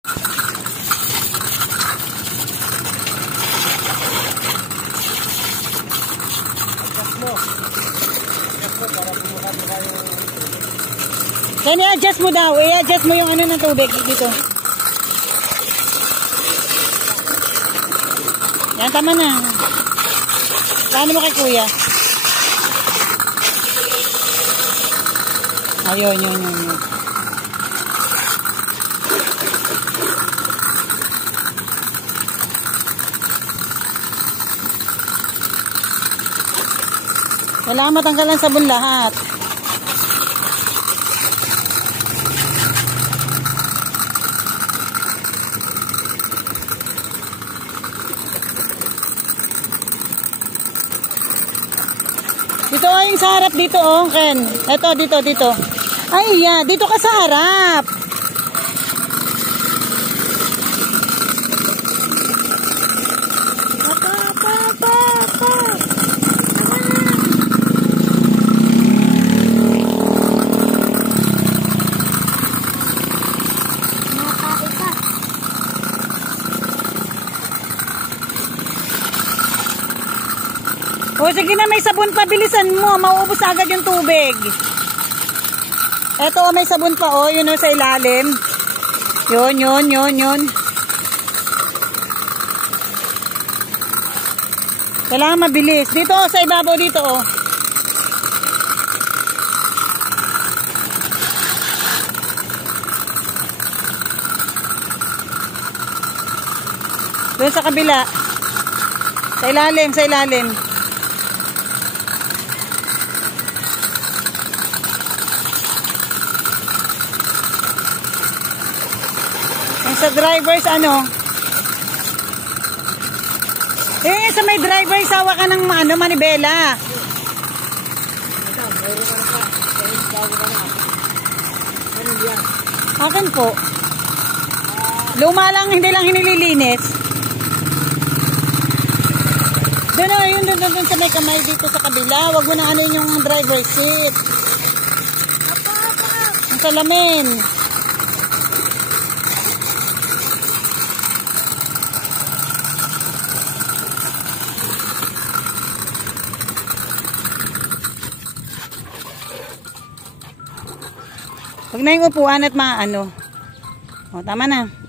Kaya i-adjust mo daw. I-adjust mo yung ano ng tubig dito. Yan, tama na. Paano mo kay kuya? Ayun, yun. Kailangan matanggalan sabon lahat. Dito yung sa harap dito Ken. Eto dito. Ay, yeah, dito ka sa harap. O sige na, may sabon pa, bilisan mo, mauubos agad yung tubig. Eto, may sabon pa, yun sa ilalim. Yun. Kailangan mabilis. Dito, sa ibabaw dito, Doon sa kabila. Sa ilalim. Sa drivers sa may driver sawa ka ng manibela. Akin po. Luma lang, hindi lang hinililinis. Doon sa may kamay dito sa kabila. Wag mo na yung driver seat. Ang salamin. Huwag na yung upuan at tama na.